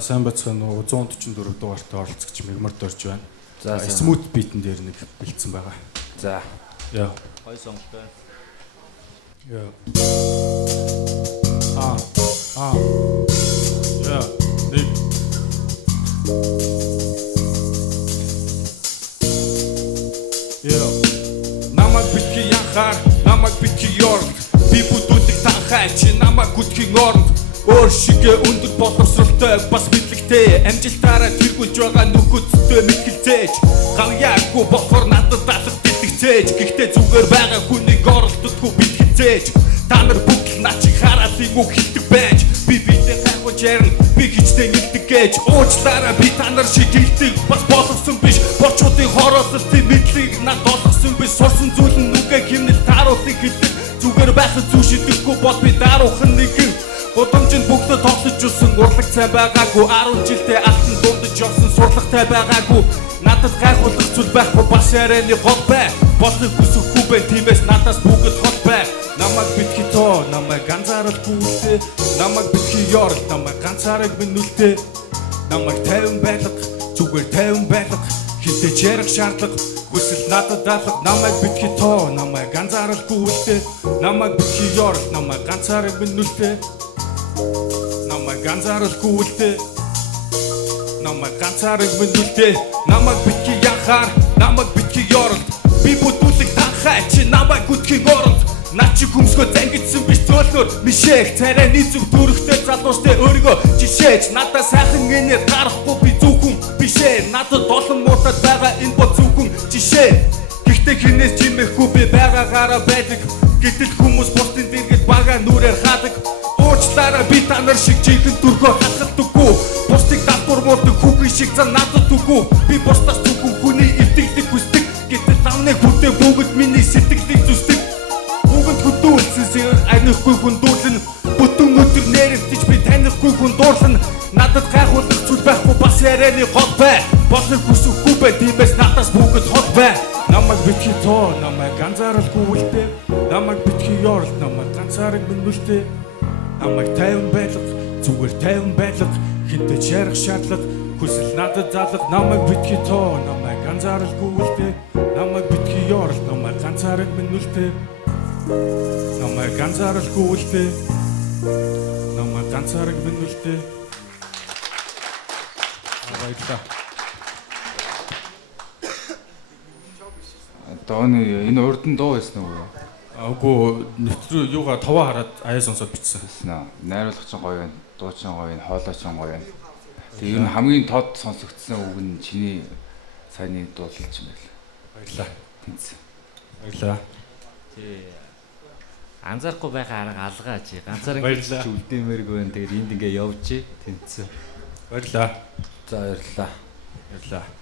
сайн бацхан уу 144 дугаартай оролцогч Мегмарт орж байна. За смут битэн дээр нэг бэлдсэн байгаа. За. Яа. Гой сонголт байна. Яа. Яа. Нэг. Яа. Намайг битгий яхаар, намайг битгий ёрд. Би бүдүүлэг танхай чи намайг гүтхийн оронд. Өөр шигэ өндөр боловсролтой бас мэдлэгтэй амжилтаараа тэргүүлж байгаа нөхөдтэй мэтгэлцээж гавьяагүй болохоор надад алга бэлтгэж гэхдээ зүгээр байгаа хүнийг оролдохгүй бэлтгэж та нар бүгд л наа чи хараад юм уу хэлдэг байж би бидээ гайхаж ярина би хичтэй нэгдэг гэж уучлаарай би та нар шиг хэлдэг бас боловсон биш борчуудын хороолтын мэдлийг над олгосон биш сурсан зүйл нь нүгэ хэмнэл тааруулыг хэлдэг зүгээр байхад зүү шидэхгүй бол би даруухан нэгэн Удамжинд бүгд тоглож юусан урлаг цай байгаагүй 10 жилдээ алтан дундаж явсан сурлагтай байгаагүй надад гайхуулах зүйл байхгүй бас ярианы гол бай болохыг хүсэхгүй бай тиймээс надаас бүгд хол бай намайг битгий тоо намайг ганцааралгүй үлдээ намайг битгий ёр намайг ганцаараг минь үлдээ намайг 50 байлга зүгээр 50 байлга хинтээ ярих шаардлага хүсэл надад алга намайг битгий тоо намайг ганцааралгүй үлдээ намайг битгий ёр намайг ганцаараг минь үлдээ намайг ганцааралгүй үлдээ намайг ганцаараг минь үлдээ намайг битгий яхаар намайг битгий ёрд би бүдүүлэг танхай чи намайг гүтхийн оронд наа чи хүмсгөө зангидсан биш зөөлнөр мишээх царайны зүг дүрхтэй залуустай өөрийгөө жишээж надад сайхан инээр гарахгүй би зүгүн бишээ надад олон муутад байгаа энэ бол зүгүн жишээ гэхдээ хинээс чимэхгүй би байгаагаараа байдаг гэтэл хүмүүс бусдын дэргэд бага нүрээр хаадаг уучлаарай би та нар шиг жинхэнэ дүрхөө хатгалтгүй бусдыг давтар муудаг хүүхэн шиг зан надад үгүй би бусдаас зүгэн хүний итгэлийг хүсдэг гэтэл тамны хүтээ бүгд миний сэтгэлийг зүсдэг бүгд хөдөлсөн сэр анихгүй хүндүүлэн бүтэн өдөр нэрвдэж би танихгүй хүн дуурлан надад гайхуулах зүйл байхгүй бас ярианы гол бай болохыг хүсэхгүй бай тиймээс надаас бүгд хол бай намайг битгий тоо намайг ганцааралгүй үлдээ намайг битгий ёр намайг ганцаараг минь үлдээ намайг 50 байлга зүгээр 50 байлга хинтээ ярих шаардлага хүсэл надад залга намайг битгий тоо намайг ганцааралгүй үлдээ намайг битгий ёр намайг ганцаараг минь үлдээ намайг ганцааралгүй үлдээ намайг ганцаараг минь үлдээ баярлалаа Дооны энэ урд нь дуу байсан уу? Агуу нэвтрүү юугаа товоо хараад аяа сонсоод бичсэн. Найруулах ч гоё байна, дуу ч гоё байна, хоолой ч гоё байна. Тэгээ ер нь хамгийн тод сонсогдсон үг нь чиний саяны дуулалч юм байл. Баярлалаа. Тэнцээ. Баярлалаа. Тий. Анзаарахгүй байхаа арга алгаа чи. Ганцаараа Баярлалаа. чи үлдээмээргүй байна. Тэгээд энд ингээ явж чи. Тэнцээ. Баярлалаа. За баярлалаа. Баярлалаа.